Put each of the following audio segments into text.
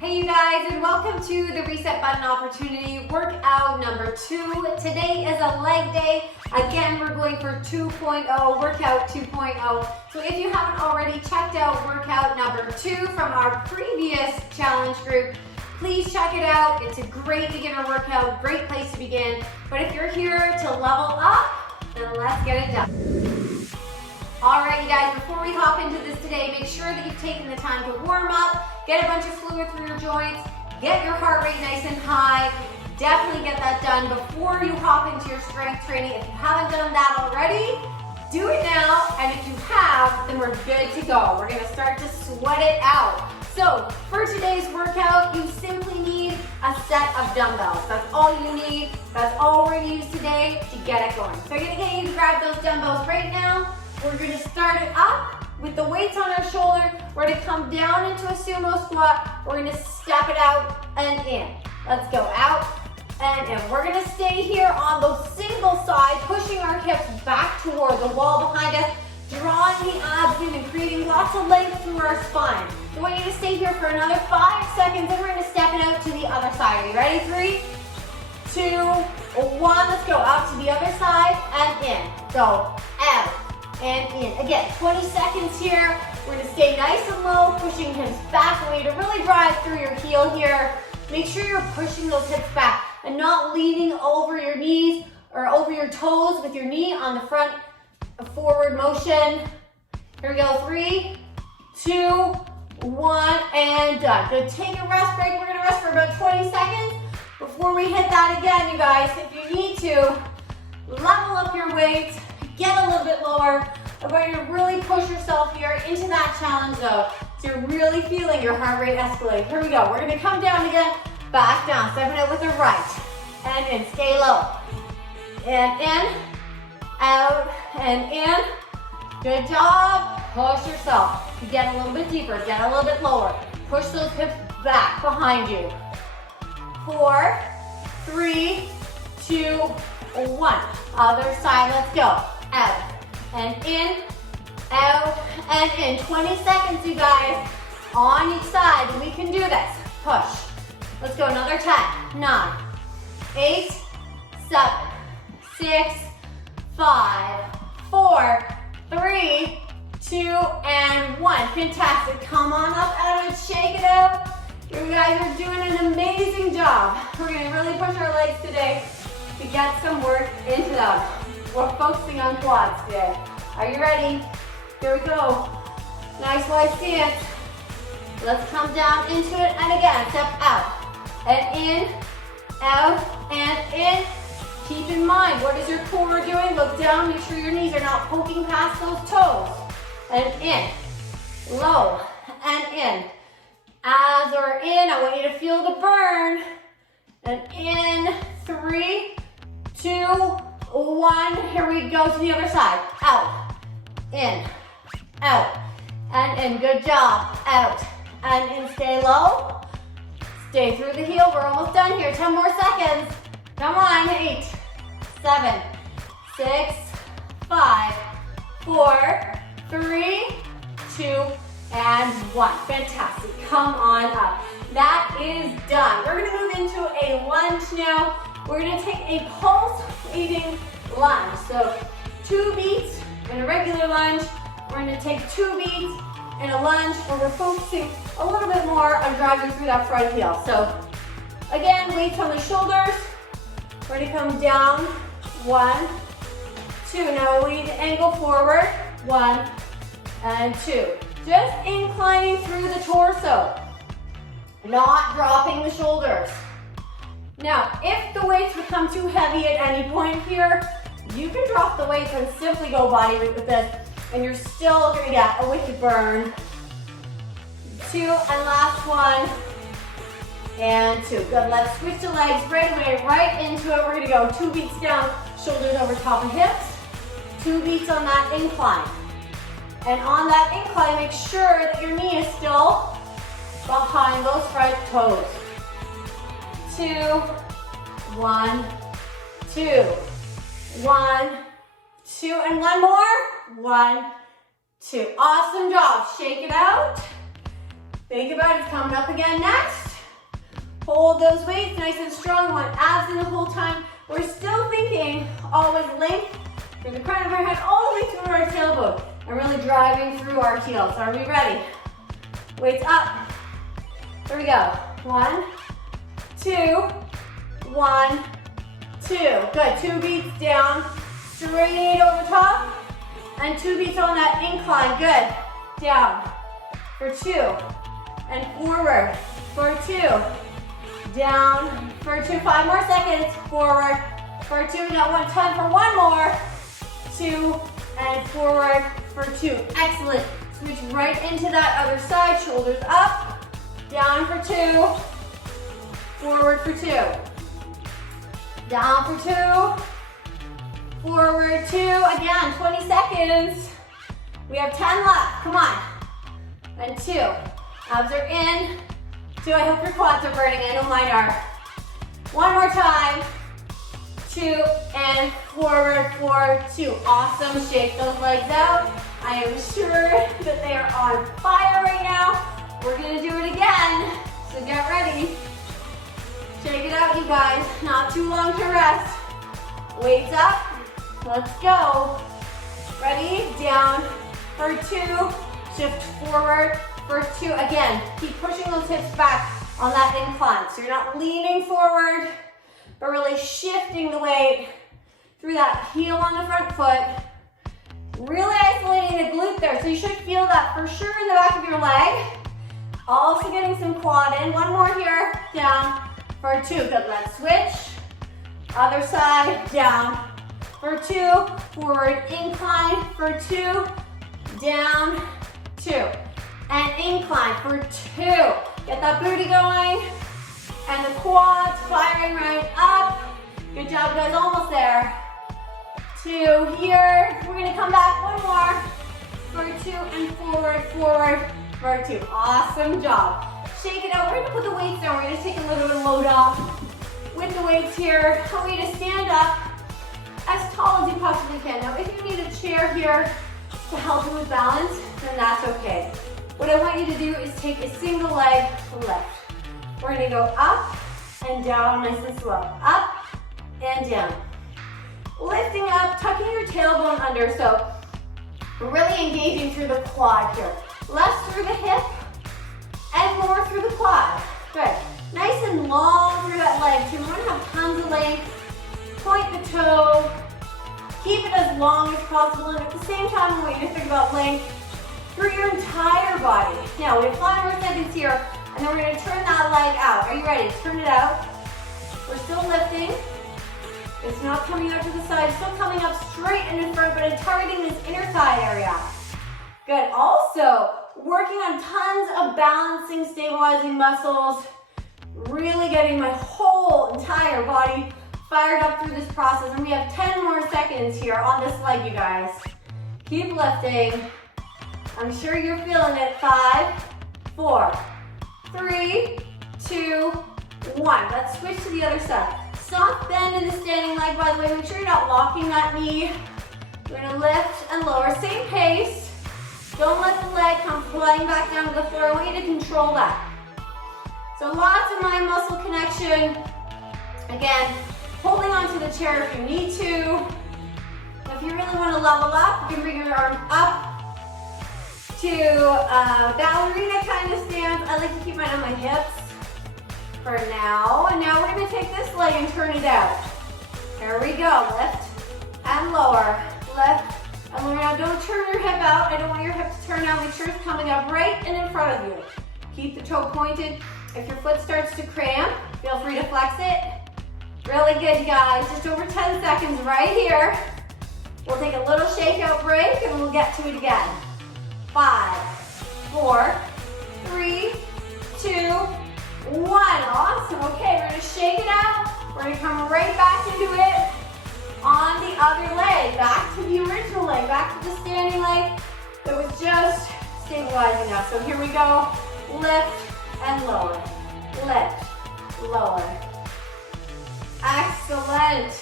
Hey you guys, and welcome to the reset button opportunity workout number 2. Today is a leg day. Again, we're going for 2.0, workout 2.0. So if you haven't already checked out workout number 2 from our previous challenge group, please check it out. It's a great beginner workout, great place to begin. But if you're here to level up, then let's get it done. All right, you guys, before we hop into this today, make sure that you've taken the time to warm up, get a bunch of fluid through your joints, get your heart rate nice and high. Definitely get that done before you hop into your strength training. If you haven't done that already, do it now. And if you have, then we're good to go. We're gonna start to sweat it out. So for today's workout, you simply need a set of dumbbells. That's all you need. That's all we're gonna use today to get it going. So I'm gonna get you to grab those dumbbells right now. We're going to start it up with the weights on our shoulder. We're going to come down into a sumo squat. We're going to step it out and in. Let's go out and in. We're going to stay here on the single side, pushing our hips back toward the wall behind us, drawing the abs in and creating lots of length through our spine. I want you to stay here for another 5 seconds, and we're going to step it out to the other side. Are you ready? 3, 2, 1. Let's go out to the other side and in. Go out and in. Again, 20 seconds here. We're gonna stay nice and low, pushing hips back. I want you to really drive through your heel here. Make sure you're pushing those hips back and not leaning over your knees or over your toes with your knee on the front forward motion. Here we go, 3, 2, 1, and done. Good, take a rest break. We're gonna rest for about 20 seconds before we hit that again, you guys. If you need to, level up your weights, get a little bit lower. I'm going to really push yourself here into that challenge zone. So you're really feeling your heart rate escalate. Here we go. We're going to come down again, back down. Stepping out with the right. And in. Stay low. And in. Out. And in. Good job. Push yourself. You get a little bit deeper. Get a little bit lower. Push those hips back behind you. 4, 3, 2, 1. Other side. Let's go. Out and in, out and in. 20 seconds, you guys, on each side. We can do this. Push. Let's go. Another 10, 9, 8, 7, 6, 5, 4, 3, 2, and 1. Fantastic. Come on up out of it. Shake it out. You guys are doing an amazing job. We're going to really push our legs today to get some work into them. We're focusing on quads today. Are you ready? Here we go. Nice wide stance. Let's come down into it, and again, step out and in, out and in. Keep in mind, what is your core doing? Look down, make sure your knees are not poking past those toes. And in, low, and in. As we're in, I want you to feel the burn. And in, 3, 2, 1, here we go to the other side. Out, in, out, and in. Good job. Out, and in. Stay low. Stay through the heel. We're almost done here. 10 more seconds. Come on. 8, 7, 6, 5, 4, 3, 2, and 1. Fantastic. Come on up. That is done. We're going to move into a lunge now. We're going to take a pulsating lunge. So 2 beats in a regular lunge. We're going to take 2 beats in a lunge where we're focusing a little bit more on driving through that front heel. So again, weights on the shoulders. We're going to come down. 1, 2. Now we lead the ankle forward. 1 and 2. Just inclining through the torso, not dropping the shoulders. Now, if the weights become too heavy at any point here, you can drop the weights and simply go body weight with this, and you're still gonna get a wicked burn. 2, and last one, and 2. Good, let's switch the legs right away, right into it. We're gonna go 2 beats down, shoulders over top of hips, 2 beats on that incline. And on that incline, make sure that your knee is still behind those front toes. 2, 1, 2, 1, 2, and 1 more. 1, 2. Awesome job. Shake it out. Think about it, it's coming up again next. Hold those weights nice and strong. Want abs in the whole time. We're still thinking always length from the crown of our head all the way through our tailbone and really driving through our heels. Are we ready? Weights up. Here we go. 1, 2, 1, 2. Good. 2 beats down, straight over top, and 2 beats on that incline. Good. Down for 2, and forward for 2. Down for 2. 5 more seconds. Forward for 2. We got one time for 1 more. 2 and forward for 2. Excellent. Switch right into that other side. Shoulders up. Down for 2. Forward for 2. Down for 2. Forward 2. Again, 20 seconds. We have 10 left. Come on. And 2. Abs are in. 2. I hope your quads are burning. I know mine are. 1 more time. 2 and forward for 2. Awesome. Shake those legs out. I am sure that they are on fire right now. We're gonna do it again. So get ready. Shake it out, you guys. Not too long to rest. Weights up. Let's go. Ready? Down for 2. Shift forward for 2. Again, keep pushing those hips back on that incline. So you're not leaning forward, but really shifting the weight through that heel on the front foot. Really isolating the glute there. So you should feel that for sure in the back of your leg. Also getting some quad in. 1 more here. Down for 2. Good. Let's switch. Other side. Down for 2. Forward incline for 2. Down 2. And incline for 2. Get that booty going. And the quads firing right up. Good job, guys. Almost there. 2 here. We're going to come back 1 more for 2 and forward for 2. Awesome job. Shake it out. We're going to put the weights down. We're going to take a little bit of load off with the weights here. I want you to stand up as tall as you possibly can. Now, if you need a chair here to help you with balance, then that's okay. What I want you to do is take a single leg lift. We're going to go up and down nice and slow. Up and down. Lifting up, tucking your tailbone under, so we're really engaging through the quad here. Less through the hip and more through the quad. Good. Nice and long through that leg too. We want to have tons of length. Point the toe. Keep it as long as possible, and at the same time, I want you to think about length through your entire body. Now, we have 5 more seconds here, and then we're going to turn that leg out. Are you ready? Turn it out. We're still lifting. It's not coming out to the side, still coming up straight and in front, but I'm targeting this inner thigh area. Good. Also, working on tons of balancing, stabilizing muscles, really getting my whole entire body fired up through this process. And we have 10 more seconds here on this leg, you guys. Keep lifting. I'm sure you're feeling it. 5, 4, 3, 2, 1. Let's switch to the other side. Soft bend in the standing leg, by the way. Make sure you're not locking that knee. We're gonna lift and lower, same pace. Don't let the leg come flying back down to the floor. I want you to control that. So lots of mind muscle connection. Again, holding onto the chair if you need to. If you really want to level up, you can bring your arms up to ballerina kind of stance. I like to keep mine on my hips for now. And now we're going to take this leg and turn it out. Here we go. Lift and lower. Lift and lower. Now don't turn your hip out. I don't want your hip to turn out. Make sure it's coming up right and in front of you. Keep the toe pointed. If your foot starts to cramp, feel free to flex it. Really good, guys. Just over 10 seconds right here. We'll take a little shakeout break and we'll get to it again. 5, 4, 3, 2, 1. Awesome. Okay, we're going to shake it out. We're going to come right back into it on the other leg. Back to the original leg. Back to the standing leg that was just stabilizing us. So here we go. Lift and lower. Lift, lower. Excellent.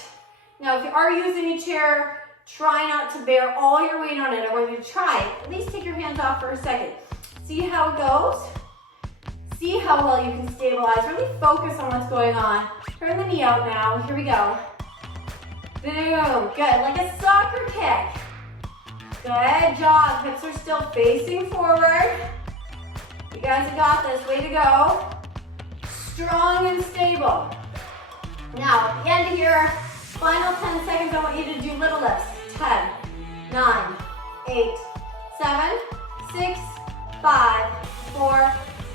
Now, if you are using a chair, try not to bear all your weight on it. I want you to try it. At least take your hands off for a second. See how it goes. See how well you can stabilize. Really focus on what's going on. Turn the knee out now. Here we go. Boom. Good. Like a soccer kick. Good job. Hips are still facing forward. You guys have got this. Way to go. Strong and stable. Now, at the end of your final 10 seconds, I want you to do little lifts. 10, 9, 8, 7, 6, 5, 4,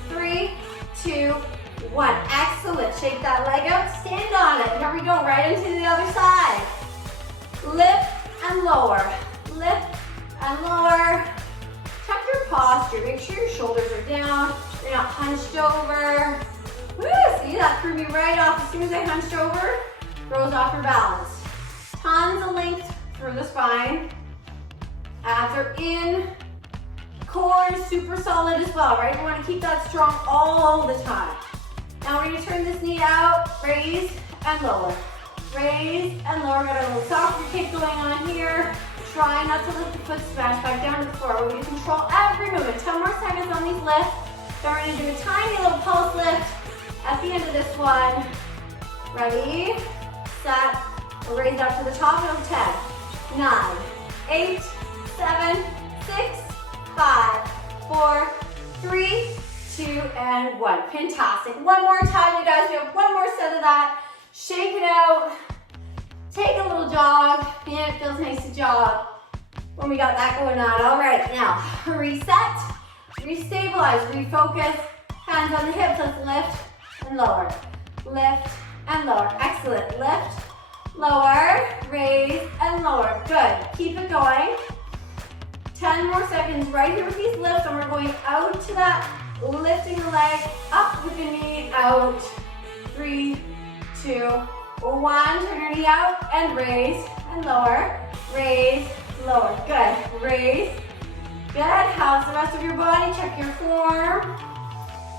3, 2, 1. Excellent. Shake that leg out. Stand on it. Here we go. Right into the other side. Lift and lower. Lift and lower. Check your posture. Make sure your shoulders are down. You're not hunched over. Woo! See, that threw me right off. As soon as I hunched over, throws off your balance. Tons of length through the spine. Abs are in. Core is super solid as well, right? You want to keep that strong all the time. Now we're going to turn this knee out, raise and lower. Raise and lower. Got a little softer kick going on here. Try not to let the foot smash back down to the floor. We're going to control every movement. 10 more seconds on these lifts. Then we're going to do a tiny little pulse lift at the end of this one. Ready, set, we'll raise up to the top of 10, 9, 8, 7, 6, 5, 4, 3, 2, and 1. Fantastic. One more time, you guys. We have one more set of that. Shake it out. Take a little jog. Man, it feels nice to jog when we got that going on. All right, now reset, restabilize, refocus. Hands on the hips. Let's lift and lower. Lift and lower. Excellent. Lift, lower, raise, and lower. Good. Keep it going. 10 more seconds right here with these lifts, and we're going out to that, lifting the leg, up with the knee, out. 3, 2, 1. Turn your knee out and raise and lower. Raise, lower. Good. Raise. Good. How's the rest of your body? Check your form.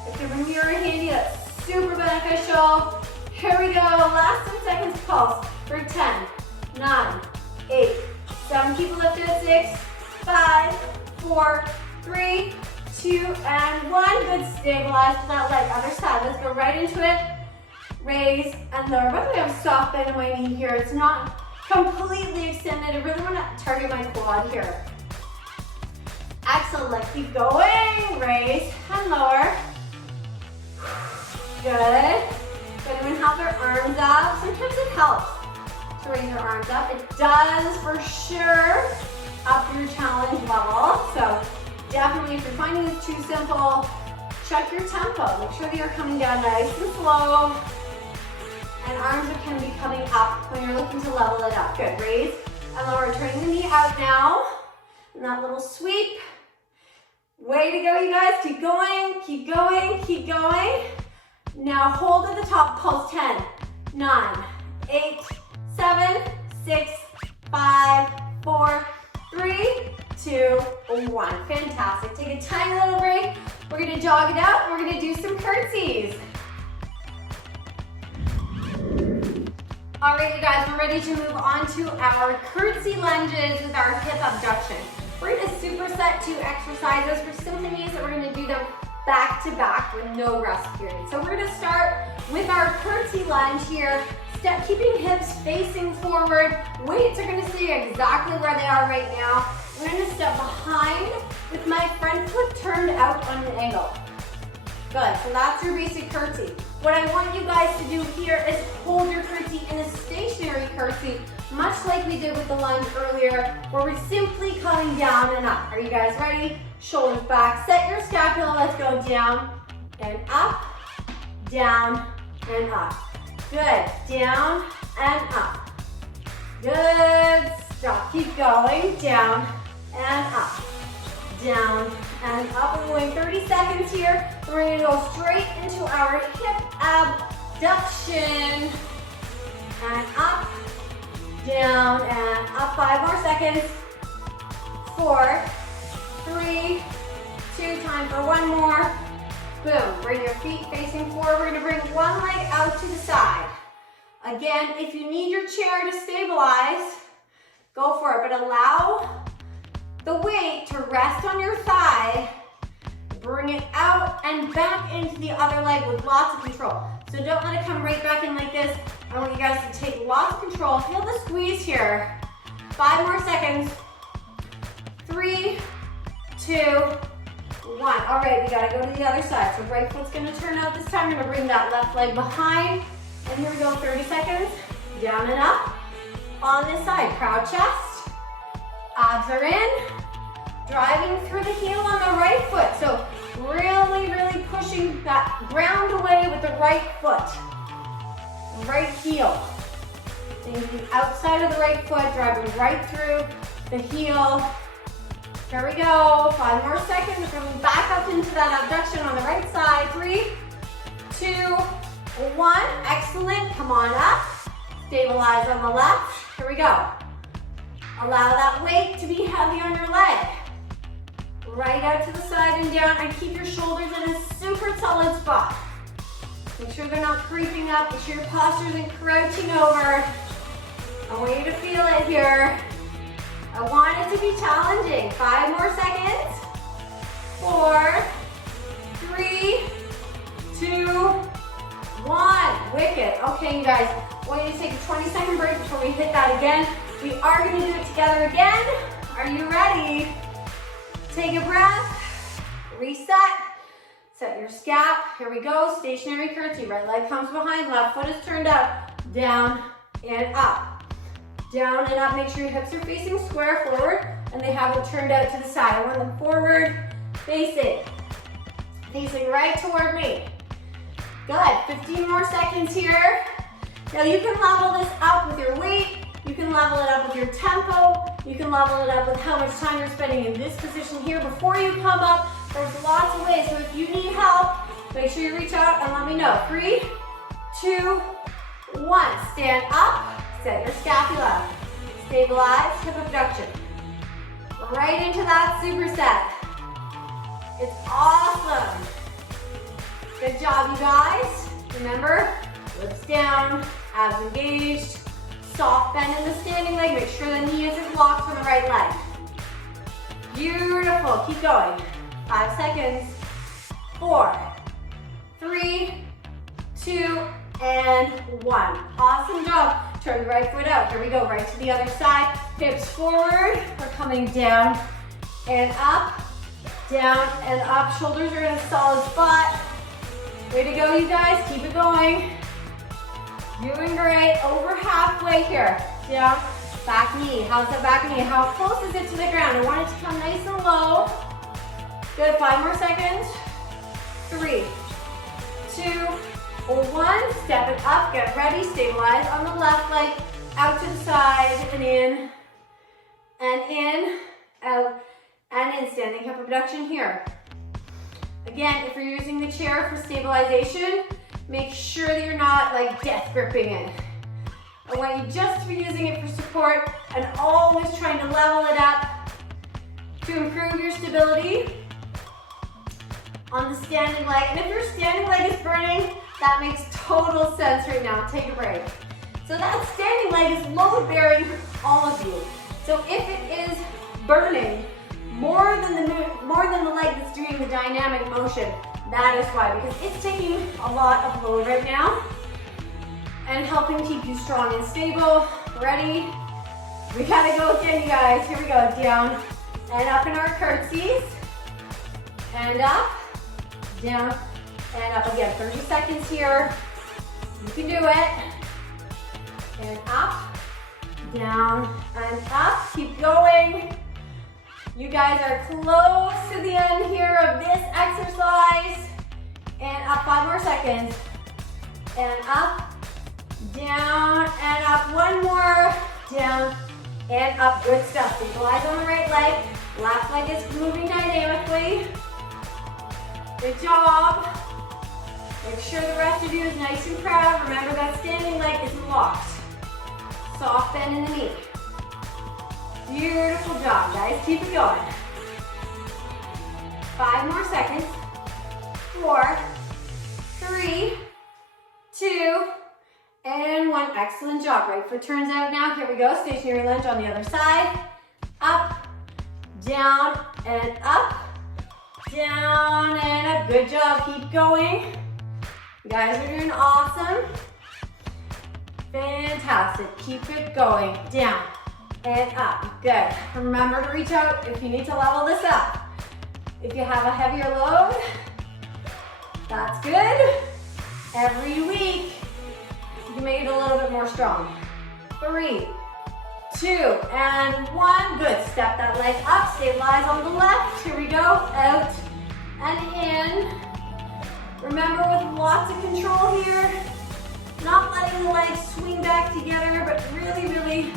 If you have a mirror handy, that's super beneficial. Here we go. Last 10 seconds pulse for 10, 9, 8, 7. Keep it lifted at 6, 5, 4, 3, 2, and 1. Good. Stabilize that leg. Other side. Let's go right into it. Raise and lower. By the way, I have a soft bend in my knee here. It's not completely extended. I really want to target my quad here. Excellent. Keep going. Raise and lower. Good. Anyone have their arms up? Sometimes it helps to raise your arms up. It does for sure up your challenge level. So definitely, if you're finding this too simple, check your tempo. Make sure that you're coming down nice and slow. And arms can be coming up when you're looking to level it up. Good. Raise and lower. Turning the knee out now. And that little sweep. Way to go, you guys. Keep going. Keep going. Keep going. Now hold at the top. Pulse. 10, 9, 8, 7, 6, 5, 4, 3, 2, 1. Fantastic. Take a tiny little break. We're going to jog it out. We're going to do some curtsies. All right, you guys, we're ready to move on to our curtsy lunges with our hip abduction. We're going to superset 2 exercises. For simply means that we're going to do them back to back with no rest period. So we're going to start with our curtsy lunge here. Step, keeping hips facing forward. Weights are going to stay exactly where they are right now. We're going to step behind with my front foot turned out on an angle. Good, so that's your basic curtsy. What I want you guys to do here is hold your curtsy in a stationary curtsy, much like we did with the lunge earlier, where we're simply coming down and up. Are you guys ready? Shoulders back, set your scapula, let's go down and up, down and up. Good, down and up. Good, stop, keep going, down and up. Down and up. We're going 30 seconds here. We're going to go straight into our hip abduction. And up, down, and up. 5 more seconds. 4, 3, 2. Time for one more. Boom. Bring your feet facing forward. We're going to bring one leg out to the side. Again, if you need your chair to stabilize, go for it. But allow the weight to rest on your thigh. Bring it out and back into the other leg with lots of control. So don't let it come right back in like this. I want you guys to take lots of control. Feel the squeeze here. 5 more seconds. 3, 2, 1. All right, we gotta go to the other side. So right foot's gonna turn out this time. We're gonna bring that left leg behind. And here we go, 30 seconds. Down and up. On this side, proud chest. Abs are in. Driving through the heel on the right foot. So really, really pushing that ground away with the right foot. Right heel. Thinking outside of the right foot, driving right through the heel. Here we go. 5 more seconds. Coming back up into that abduction on the right side. 3, 2, 1. Excellent. Come on up. Stabilize on the left. Here we go. Allow that weight to be heavy on your leg. Right out to the side and down, and keep your shoulders in a super solid spot. Make sure they're not creeping up. Make sure your posture isn't crouching over. I want you to feel it here. I want it to be challenging. 5 more seconds. 4, 3, 2, 1. Wicked. Okay, you guys, I want you to take a 20-second break before we hit that again. We are going to do it together again. Are you ready? Take a breath. Reset. Set your scap. Here we go. Stationary curtsy. Right leg comes behind. Left foot is turned out. Down and up. Down and up. Make sure your hips are facing square forward and they haven't turned out to the side. I want them forward facing. Facing right toward me. Good. 15 more seconds here. Now you can level this up with your weight. You can level it up with your tempo. You can level it up with how much time you're spending in this position here before you come up. There's lots of ways. So if you need help, make sure you reach out and let me know. 3, 2, 1. Stand up. Set your scapula. Stabilize. Hip abduction. Right into that superset. It's awesome. Good job, you guys. Remember, lips down, abs engaged. Soft bend in the standing leg. Make sure the knee isn't locked on the right leg. Beautiful. Keep going. 5 seconds. 4, 3, 2, and 1. Awesome job. Turn the right foot out. Here we go. Right to the other side. Hips forward. We're coming down and up. Down and up. Shoulders are in a solid spot. Way to go, you guys. Keep it going. Doing great. Over halfway here. Down. Back knee. How's that back knee? How close is it to the ground? I want it to come nice and low. Good. 5 more seconds. 3, 2, 1. Step it up. Get ready. Stabilize on the left leg. Out to the side and in. And in. Out. And in. Standing hip abduction here. Again, if you're using the chair for stabilization, make sure that you're not like death gripping it. I want you just to be using it for support and always trying to level it up to improve your stability on the standing leg. And if your standing leg is burning, that makes total sense right now. Take a break. So that standing leg is load bearing for all of you. So if it is burning more than the leg that's doing the dynamic motion, that is why, because it's taking a lot of load right now and helping keep you strong and stable. Ready? We gotta go again, you guys. Here we go. Down and up in our curtsies. And up, down, and up again. 30 seconds here. You can do it. And up, down, and up. Keep going. You guys are close to the end here of this exercise. And up. 5 more seconds. And up, down, and up. 1 more. Down, and up. Good stuff. Stabilize on the right leg. Left leg is moving dynamically. Good job. Make sure the rest of you is nice and proud. Remember that standing leg is locked. Soft bend in the knee. Beautiful job, guys. Keep it going. 5 more seconds. 4, 3, 2, and 1. Excellent job. Right foot turns out now. Here we go. Stationary lunge on the other side. Up, down, and up. down, and up. Good job, keep going. You guys are doing awesome. Fantastic, keep it going. Down and up, good. Remember to reach out if you need to level this up. If you have a heavier load, that's good. Every week, you can make it a little bit more strong. 3, 2, and 1. Good. Step that leg up, stabilize on the left. Here we go. Out and in. Remember, with lots of control here, not letting the legs swing back together, but really, really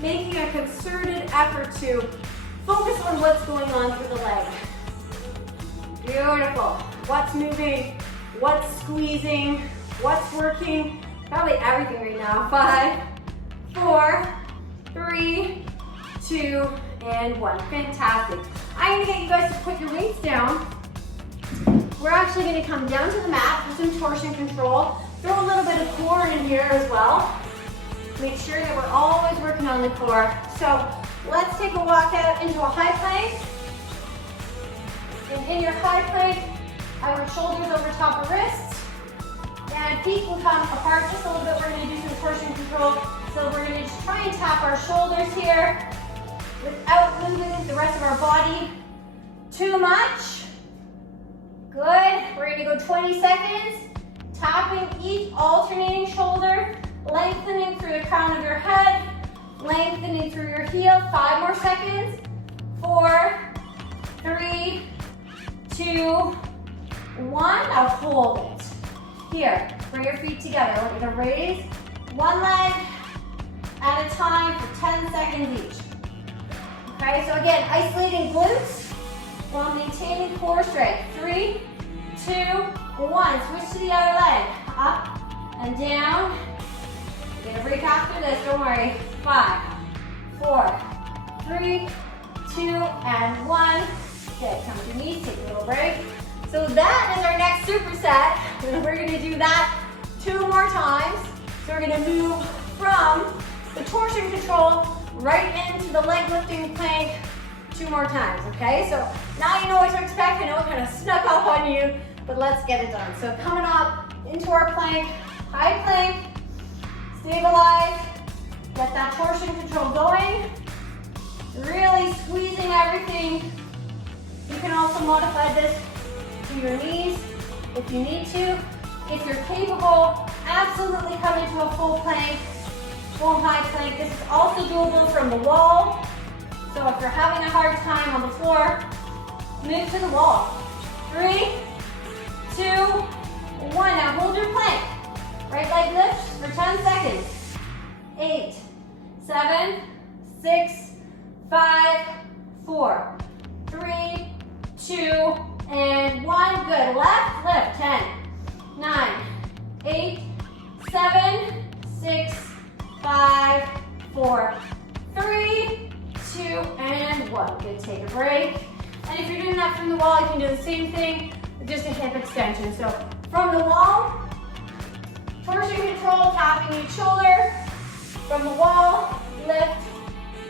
making a concerted effort to focus on what's going on through the leg. Beautiful. What's moving? What's squeezing? What's working? Probably everything right now. 5, 4, 3, 2, and 1. Fantastic. I'm gonna get you guys to put your weights down. We're actually gonna come down to the mat for some torsion control. Throw a little bit of core in here as well. Make sure that we're always working on the core. So let's take a walk out into a high plank. And in your high plank, I want shoulders over top of wrists. And feet can come apart just a little bit. We're gonna do some torsion control. So we're gonna just try and tap our shoulders here without moving the rest of our body too much. Good. We're gonna go 20 seconds. Tapping each alternating shoulder, lengthening through the crown of your head, lengthening through your heel. 5 more seconds. 4, 3, 2, 1. Now hold it. Here, bring your feet together. I want you to raise one leg at a time for 10 seconds each. Okay, so again, isolating glutes while maintaining core strength. 3, 2, 1. Switch to the other leg. Up and down. You're gonna break after this, don't worry. 5, 4, 3, 2, and 1. Okay, come to me, take a little break. So that is our next superset. We're gonna do that 2 more times. So we're gonna move from the torsion control right into the leg lifting plank 2 more times, okay? So now you know what to expect. I know it kind of snuck up on you, but let's get it done. So coming up into our plank, high plank, stabilize, get that torsion control going, really squeezing everything. You can also modify this to your knees if you need to. If you're capable, absolutely come into a full plank, full high plank. This is also doable from the wall. So if you're having a hard time on the floor, move to the wall. 3, 2, 1. Now hold your plank. Right leg lifts for 10 seconds. 8, 7, 6, 5, 4, 3, 2, and 1. Good. Left lift. 10, 9, 8, 7, 6, 5, 4, 3, 2, and 1. Good. Take a break. And if you're doing that from the wall, you can do the same thing with just a hip extension. So from the wall, torsion control, tapping each shoulder. From the wall, lift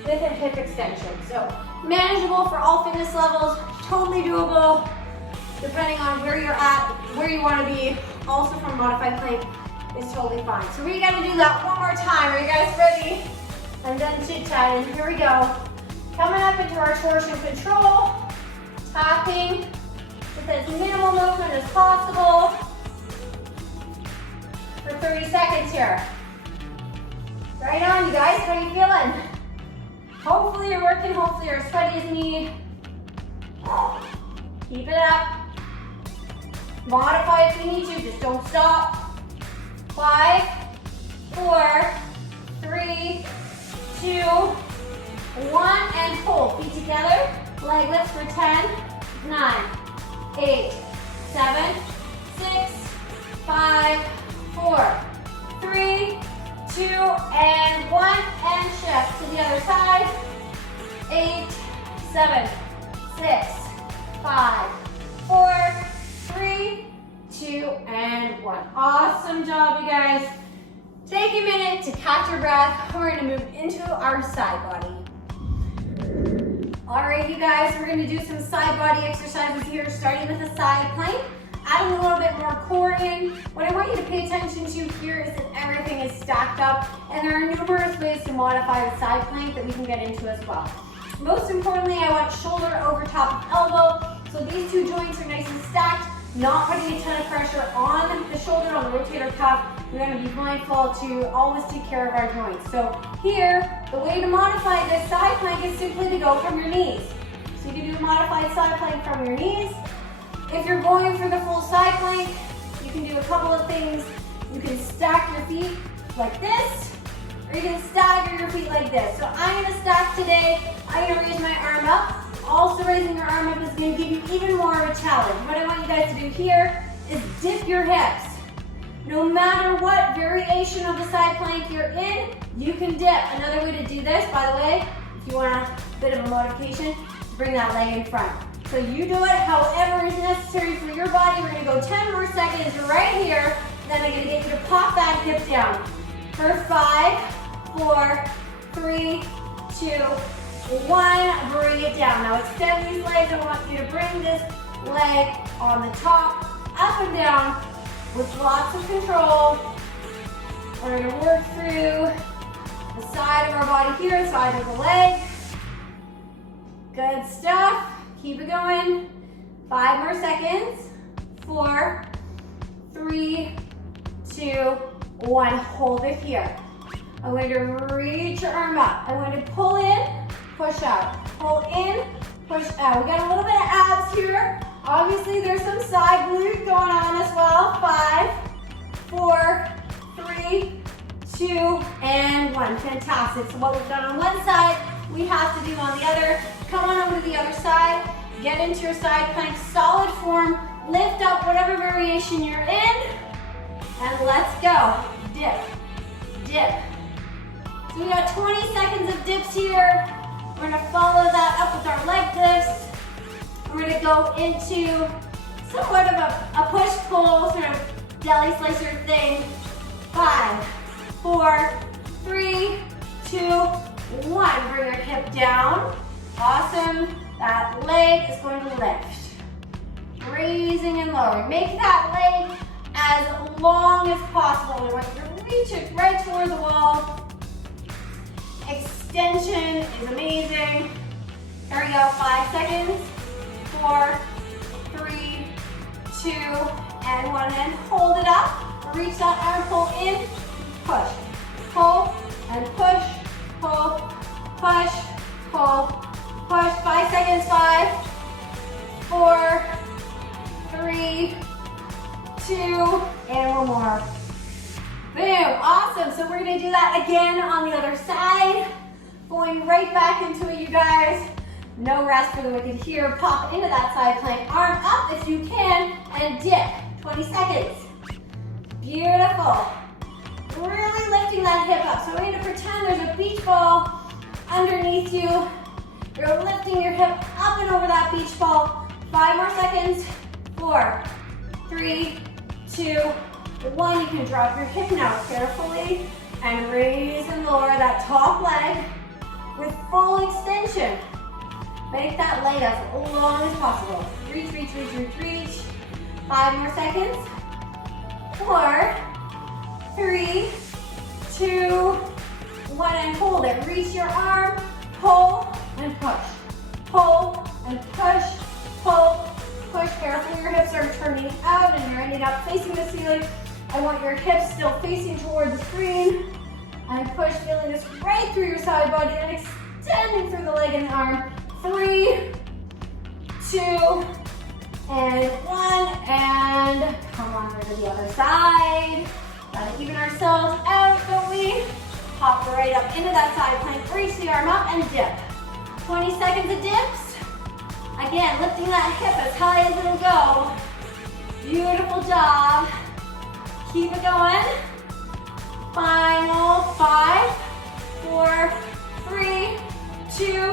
with a hip extension. So manageable for all fitness levels, totally doable, depending on where you're at, where you want to be. Also from modified plank is totally fine. So we got to do that one more time. Are you guys ready? And then chit-chatting. Here we go. Coming up into our torsion control, tapping with as minimal movement as possible for 30 seconds here. Right on, you guys. How are you feeling? Hopefully you're working. Hopefully you're as sweaty as me. Keep it up. Modify if you need to. Just don't stop. 5, 4, 3, 2, 1, and hold. Feet together. Leg lifts for 10, 9, 8, 7, 6, 5, 4, 3, 2, and 1, and shift to the other side. 8, 7, 6, 5, 4, 3, 2, and 1. Awesome job, you guys. Take a minute to catch your breath. We're going to move into our side body. All right, you guys, we're gonna do some side body exercises here, starting with a side plank, adding a little bit more core in. What I want you to pay attention to here is that everything is stacked up, and there are numerous ways to modify the side plank that we can get into as well. Most importantly, I want shoulder over top of elbow, so these two joints are nice and stacked, not putting a ton of pressure on the shoulder, on the rotator cuff. We're going to be mindful to always take care of our joints. So here, the way to modify this side plank is simply to go from your knees. So you can do a modified side plank from your knees. If you're going for the full side plank, you can do a couple of things. You can stack your feet like this, or you can stagger your feet like this. So I'm going to stack today. I'm going to raise my arm up. Also raising your arm up is going to give you even more of a challenge. What I want you guys to do here is dip your hips. No matter what variation of the side plank you're in, you can dip. Another way to do this, by the way, if you want a bit of a modification, bring that leg in front. So you do it however is necessary for your body. We're going to go 10 more seconds right here. Then I'm going to get you to pop that hip down. For 5, 4, 3, 2, 1. Bring it down. Now extend these legs. I want you to bring this leg on the top, up and down, with lots of control. We're going to work through the side of our body here, side of the leg. Good stuff. Keep it going. 5 more seconds. 4, 3, 2, 1. Hold it here. I'm going to reach your arm up. I'm going to pull in, push out. Pull in, push out. We got a little bit of abs here. Obviously, there's some side glute going on as well. 5, 4, 3, 2, and 1. Fantastic. So what we've done on one side, we have to do on the other. Come on over to the other side. Get into your side plank, solid form. Lift up whatever variation you're in. And let's go. Dip, dip. So we got 20 seconds of dips here. We're gonna follow that up with our leg lifts. We're gonna go into somewhat of a push-pull sort of deli slicer thing. 5, 4, 3, 2, 1. Bring your hip down. Awesome. That leg is going to lift. Raising and lowering. Make that leg as long as possible. We want you to reach it right toward the wall. Extension is amazing. Here we go. 5 seconds. 4, 3, 2, and 1. And hold it up. Reach that arm, pull in, push. Pull and push, pull, push, pull, push. 5 seconds. 5, 4, 3, 2, and 1 more. Boom. Awesome. So we're going to do that again on the other side. Going right back into it, you guys. No rest for the wicked here. Pop into that side plank. Arm up if you can, and dip. 20 seconds. Beautiful. Really lifting that hip up. So we're going to pretend there's a beach ball underneath you. You're lifting your hip up and over that beach ball. 5 more seconds. 4, 3, 2, 1. You can drop your hip now carefully and raise and lower that top leg with full extension. Make that leg as long as possible. Reach, reach, reach, reach, reach. 5 more seconds. 4, 3, 2, 1, and hold it. Reach your arm, pull and push. Pull and push, pull, push. Carefully, your hips are turning out and you're ending up facing the ceiling. I want your hips still facing toward the screen. And push, feeling this right through your side body and extending through the leg and the arm. 3, 2, and 1, and come on over to the other side. Gotta even ourselves out, don't we? Hop right up into that side plank, reach the arm up and dip. 20 seconds of dips. Again, lifting that hip as high as it'll go. Beautiful job. Keep it going. Final 5, 4, 3, 2,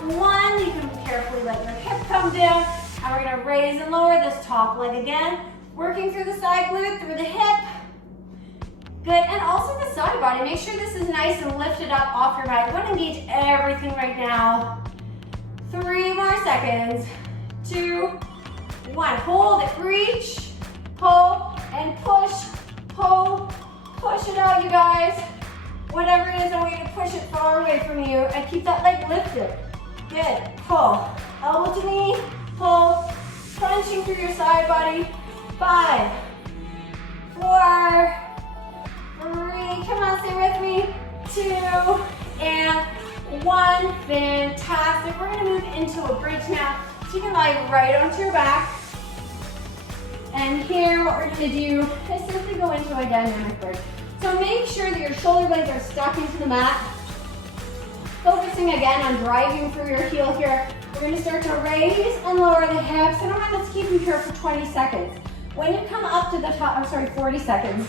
1. You can carefully let your hip come down. And we're gonna raise and lower this top leg again. Working through the side glute, through the hip. Good, and also the side body. Make sure this is nice and lifted up off your back. You want to engage everything right now. 3 more seconds. 2, 1. Hold it, reach, pull, and push, pull, push it out, you guys. Whatever it is, I want you to push it far away from you and keep that leg lifted. Good, pull, elbow to knee, pull, crunching through your side body. 5, 4, 3, come on, stay with me. 2, and 1, fantastic. We're gonna move into a bridge now. So you can lie right onto your back. And here, what we're gonna do is simply go into a dynamic bridge. So make sure that your shoulder blades are stuck into the mat. Focusing again on driving through your heel here. We're gonna start to raise and lower the hips. And let's keep them here for 20 seconds. When you come up to the top, I'm sorry, 40 seconds.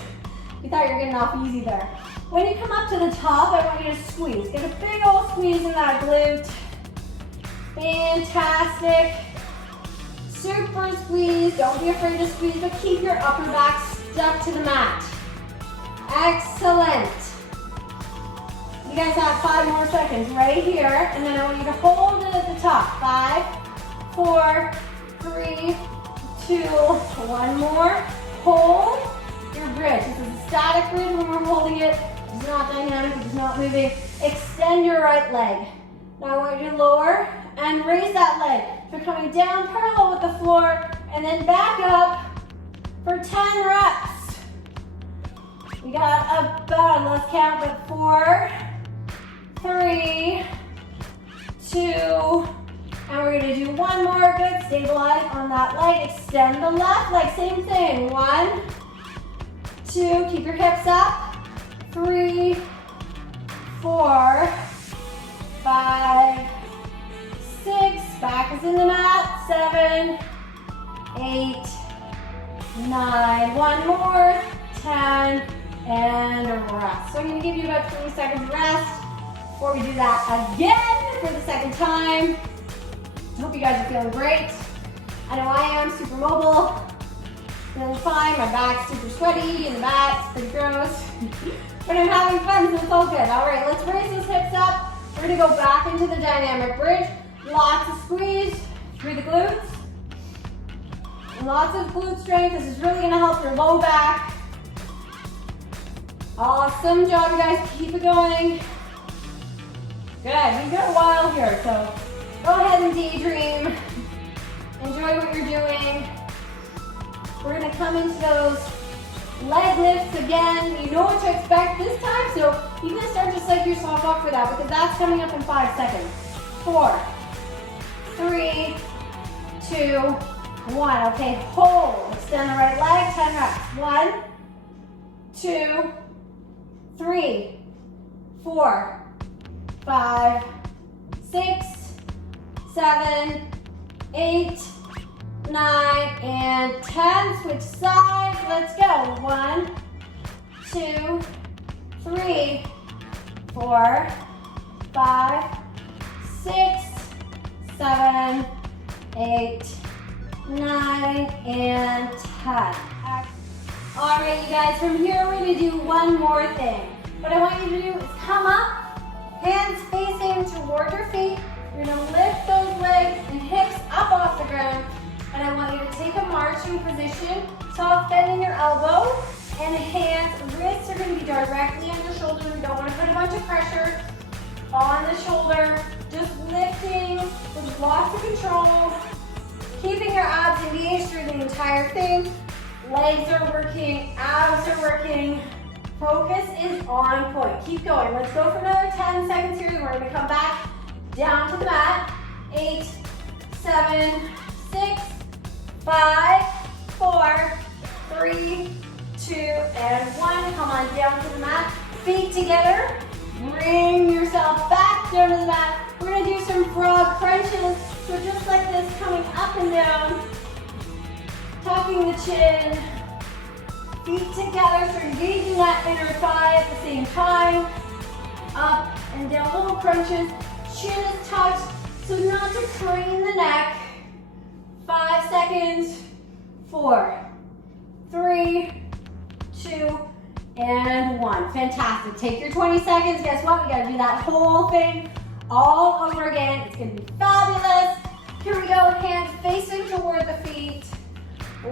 You thought you were getting off easy there. When you come up to the top, I want you to squeeze. Get a big old squeeze in that glute. Fantastic. Super squeeze. Don't be afraid to squeeze, but keep your upper back stuck to the mat. Excellent. You guys have 5 more seconds right here, and then I want you to hold it at the top. 5, 4, 3, 2, 1 more. Hold your bridge. This is a static bridge when we're holding it. It's not dynamic, it's not moving. Extend your right leg. Now I want you to lower and raise that leg. So coming down parallel with the floor, and then back up for 10 reps. We got about, let's count, but 4, 3, 2, and we're gonna do 1 more. Good, stabilize on that leg. Extend the left leg, same thing. 1, 2, keep your hips up. 3, 4, 5, 6, back is in the mat. 7, 8, 9, 1 more, 10, and rest. So I'm gonna give you about 20 seconds rest before we do that again for the second time. I hope you guys are feeling great. I know I am, super mobile. Feeling fine, my back's super sweaty and the mat, it's pretty gross. But I'm having fun, so it's all good. All right, let's raise those hips up. We're gonna go back into the dynamic bridge. Lots of squeeze through the glutes. And lots of glute strength. This is really gonna help your low back. Awesome job, you guys. Keep it going. Good, we've got a while here, so go ahead and daydream. Enjoy what you're doing. We're gonna come into those leg lifts again. You know what to expect this time, so you can start to psych yourself up for that because that's coming up in 5 seconds. 4, 3, 2, 1. Okay, hold. Extend the right leg, 10 reps. 1, 2, 3, 4, 5, 6, 7, 8, 9, and 10. Switch sides. Let's go. 1, 2, 3, 4, 5, 6, 7, 8, 9, and 10. All right, you guys, from here we're gonna do one more thing. What I want you to do is come up, hands facing toward your feet. You're gonna lift those legs and hips up off the ground. And I want you to take a marching position, soft bending your elbow, and hands, wrists are gonna be directly on your shoulder. We don't wanna put a bunch of pressure on the shoulder. Just lifting with lots of control, keeping your abs engaged through the entire thing. Legs are working, abs are working. Focus is on point. Keep going. Let's go for another 10 seconds here. We're gonna come back down to the mat. 8, 7, 6, 5, 4, 3, 2, and 1. Come on down to the mat. Feet together. Bring yourself back down to the mat. We're gonna do some frog crunches. So just like this, coming up and down, tucking the chin, feet together, so engaging that inner thigh at the same time. Up and down, little crunches. Chin is tucked, so not to crane the neck. 5 seconds. 4, 3, 2, and 1. Fantastic. Take your 20 seconds. Guess what? We gotta do that whole thing all over again. It's gonna be fabulous. Here we go, hands facing toward the feet.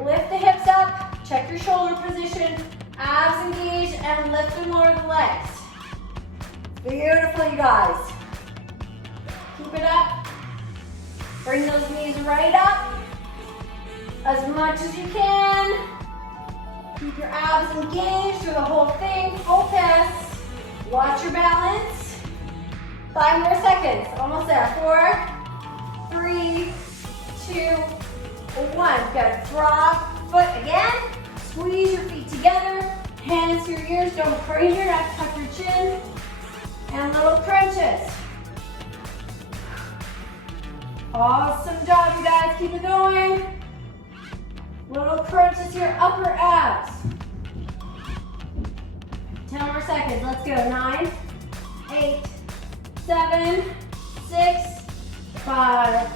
Lift the hips up, check your shoulder position, abs engaged, and lift and lower the legs. Beautiful, you guys. Keep it up. Bring those knees right up as much as you can. Keep your abs engaged through the whole thing. Focus. Watch your balance. 5 more seconds. Almost there. 4, 3, 2, 1. Good. Drop foot again. Squeeze your feet together. Hands to your ears. Don't craze your neck. Tuck your chin. And little crunches. Awesome job, you guys. Keep it going. Little crunches here, upper abs. 10 more seconds. Let's go. 9, 8, 7, 6, 5,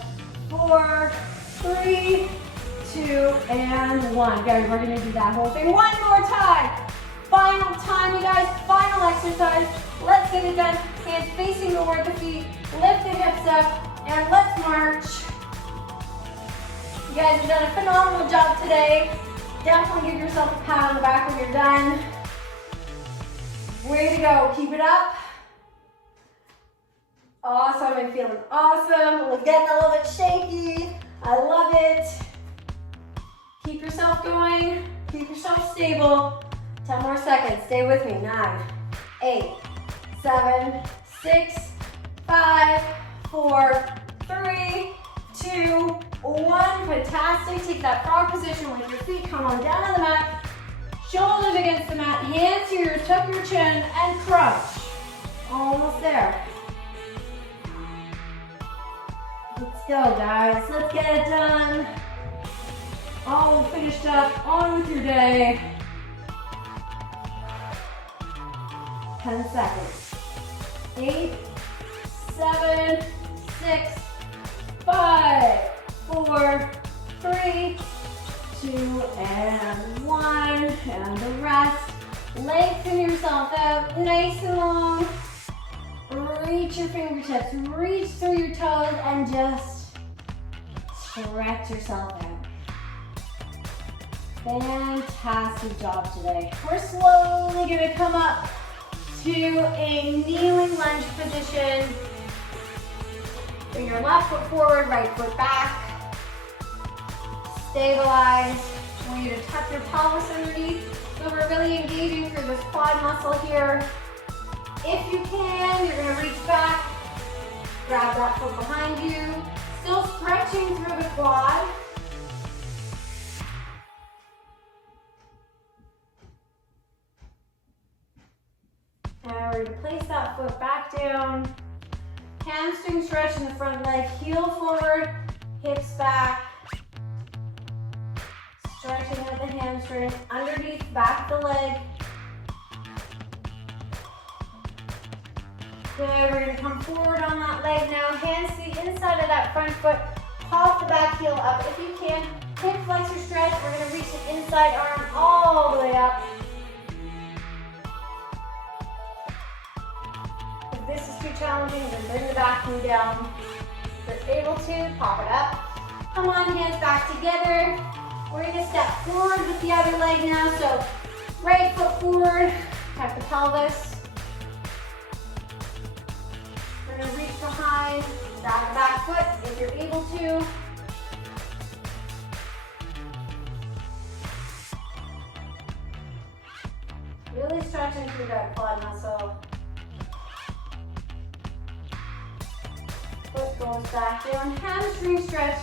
4, 3, 2, and 1. Guys, we're going to do that whole thing one more time. Final time, you guys. Final exercise. Let's get it done. Hands facing toward the feet. Lift the hips up, and let's march. You guys have done a phenomenal job today. Definitely give yourself a pat on the back when you're done. Way to go. Keep it up. Awesome. I'm feeling awesome. We're getting a little bit shaky. I love it. Keep yourself going. Keep yourself stable. 10 more seconds. Stay with me. 9, 8, 7, 6, 5, 4, 3, 2, 1. Fantastic. Take that frog position with your feet. Come on down on the mat. Shoulders against the mat. Hands to your, tuck your chin and crunch. Almost there. Let's go, guys. Let's get it done. All finished up. On with your day. 10 seconds. 8, 7, 6, 5, 4, 3, 2, and 1. And the rest. Lengthen yourself out nice and long. Reach your fingertips, reach through your toes, and just stretch yourself out. Fantastic job today. We're slowly gonna come up to a kneeling lunge position. Bring your left foot forward, right foot back. Stabilize. I want you to tuck your pelvis underneath. So we're really engaging through this quad muscle here. If you can, you're gonna reach back, grab that foot behind you, still stretching through the quad. And we're gonna place that foot back down. Hamstring stretch in the front leg, heel forward, hips back. Stretching at the hamstring, underneath, back of the leg. Good, we're gonna come forward on that leg now. Hands to the inside of that front foot. Pop the back heel up if you can. Hip flexor stretch. We're gonna reach the inside arm all the way up. If this is too challenging, then bring the back knee down. If you're able to, pop it up. Come on, hands back together. We're gonna step forward with the other leg now. So right foot forward, tuck the pelvis. We're gonna reach behind, grab the back foot if you're able to. Really stretching through that quad muscle. Foot goes back down, hamstring stretch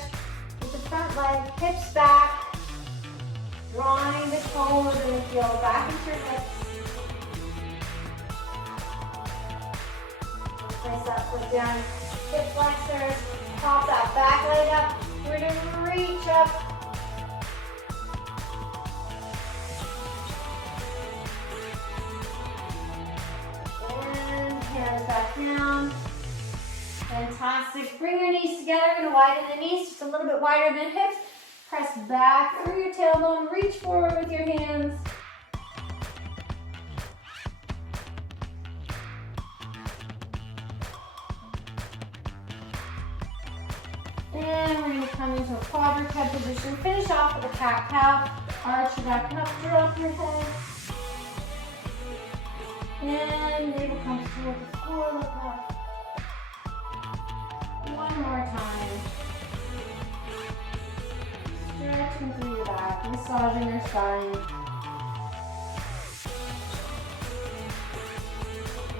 with the front leg, hips back, drawing the toes and the heel back into your hips. Place that foot down, hip flexors, pop that back leg up. We're gonna reach up. And hands back down. Fantastic. Bring your knees together. Gonna widen the knees just a little bit wider than hips. Press back through your tailbone. Reach forward with your hands. And we're going to come into a quadruped position. Finish off with a cat-cow. Arch your back up, drop your head. And navel comes toward the floor, look up. One more time. Stretching through your back, massaging your spine.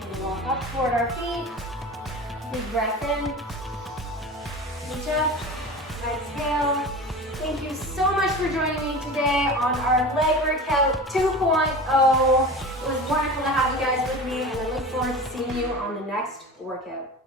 And walk up toward our feet. Big breath in. Reach up. Exhale. Thank you so much for joining me today on our leg workout 2.0. It was wonderful to have you guys with me, and I look forward to seeing you on the next workout.